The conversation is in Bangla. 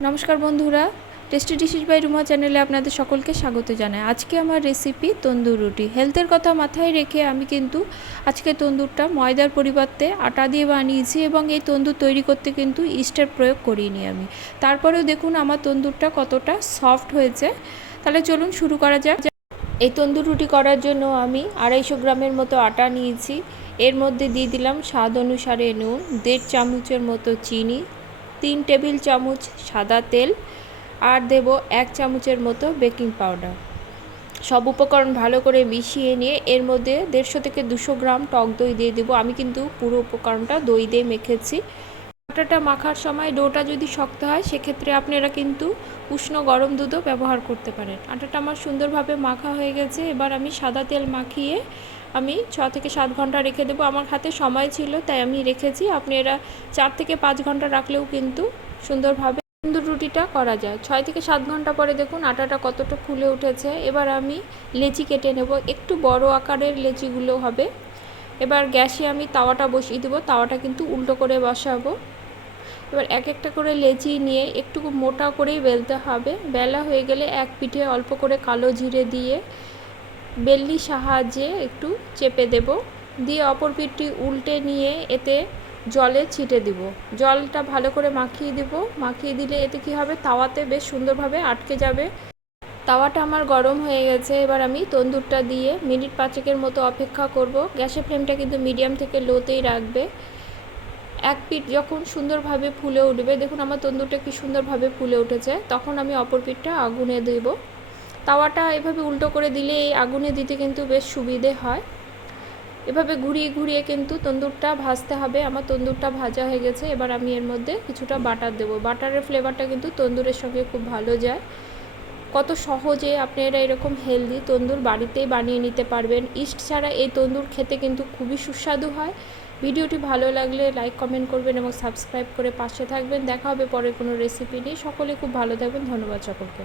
নমস্কার বন্ধুরা, টেস্টি ডিশেস বাই রুমা চ্যানেলে আপনাদের সকলকে স্বাগত জানাই। আজকে আমার রেসিপি তন্দুর রুটি। হেলথের কথা মাথায় রেখে আমি কিন্তু আজকে তন্দুরটা ময়দার পরিবর্তে আটা দিয়ে বানিয়েছি এবং এই তন্দুর তৈরি করতে কিন্তু ইস্টের প্রয়োগ করিনি আমি। তারপরেও দেখুন আমার তন্দুরটা কতটা সফট হয়েছে। তাহলে চলুন শুরু করা যাক। এই তন্দুর রুটি করার জন্য আমি 250 গ্রামের মতো আটা নিয়েছি। এর মধ্যে দিয়ে দিলাম স্বাদ অনুসারে নুন, 1.5 চামচের মতো চিনি, 3 টেবিল চামচ সাদা তেল আর দেব 1 চামচের মতো বেকিং পাউডার। সব উপকরণ ভালো করে মিশিয়ে নিয়ে এর মধ্যে 150 থেকে 200 গ্রাম টক দই দিয়ে দেবো। আমি কিন্তু পুরো উপকরণটা দই দিয়ে মেখেছি। আটাটা মাখার সময় ডোটা যদি শক্ত হয় সেক্ষেত্রে আপনারা কিন্তু উষ্ণ গরম দুধও ব্যবহার করতে পারেন। আটাটা আমার সুন্দরভাবে মাখা হয়ে গেছে। এবার আমি সাদা তেল মাখিয়ে আমি 6 থেকে 7 ঘন্টা রেখে দেবো। আমার হাতে সময় ছিল তাই আমি রেখেছি। আপনারা 4 থেকে 5 ঘন্টা রাখলেও কিন্তু সুন্দরভাবে তন্দুর রুটিটা করা যায়। 6 থেকে 7 ঘন্টা পরে দেখুন আটাটা কতটা ফুলে উঠেছে। এবার আমি লেচি কেটে নেব, একটু বড় আকারের লেচিগুলো হবে। এবার গ্যাসে আমি তাওয়াটা বসিয়ে দেবো। তাওয়াটা কিন্তু উল্টো করে বসাবো। এবার এক একটা করে লেচি নিয়ে একটু মোটা করেই বেলতে হবে। বেলা হয়ে গেলে এক পিঠে অল্প করে কালো জিরে দিয়ে বেলনির সাহায্যে একটু চেপে দেব, দিয়ে অপর পিঠটি উল্টে নিয়ে এতে জলে ছিটে দিব। জলটা ভালো করে মাখিয়ে দেব। মাখিয়ে দিলে এতে কি হবে, তাওয়াতে বেশ সুন্দরভাবে আটকে যাবে। তাওয়াটা আমার গরম হয়ে গেছে। এবার আমি তন্দুরটা দিয়ে মিনিট 5 মতো অপেক্ষা করব। গ্যাসের ফ্লেমটা কিন্তু মিডিয়াম থেকে লোতেই রাখবে। এক পিঠ যখন সুন্দরভাবে ফুলে উঠবে, দেখুন আমার তন্দুরটা কি সুন্দরভাবে ফুলে উঠেছে, তখন আমি অপর পিঠটা আগুনে দেব। তাওয়াটা এভাবে উল্টো করে দিলে এই আগুনে দিতে কিন্তু বেশ সুবিধে হয়। এভাবে ঘুরিয়ে ঘুরিয়ে কিন্তু তন্দুরটা ভাজতে হবে। আমার তন্দুরটা ভাজা হয়ে গেছে। এবার আমি এর মধ্যে কিছুটা বাটার দেবো। বাটারের ফ্লেভারটা কিন্তু তন্দুরের সঙ্গে খুব ভালো যায়। কত সহজে আপনারা এরকম হেলদি তন্দুর বাড়িতেই বানিয়ে নিতে পারবেন। ইস্ট ছাড়া এই তন্দুর খেতে কিন্তু খুবই সুস্বাদু হয়। ভিডিওটি ভালো লাগলে লাইক কমেন্ট করবেন এবং সাবস্ক্রাইব করে পাশে থাকবেন। দেখা হবে পরে কোনো রেসিপি নিয়ে। সকলে খুব ভালো থাকবেন। ধন্যবাদ সকলকে।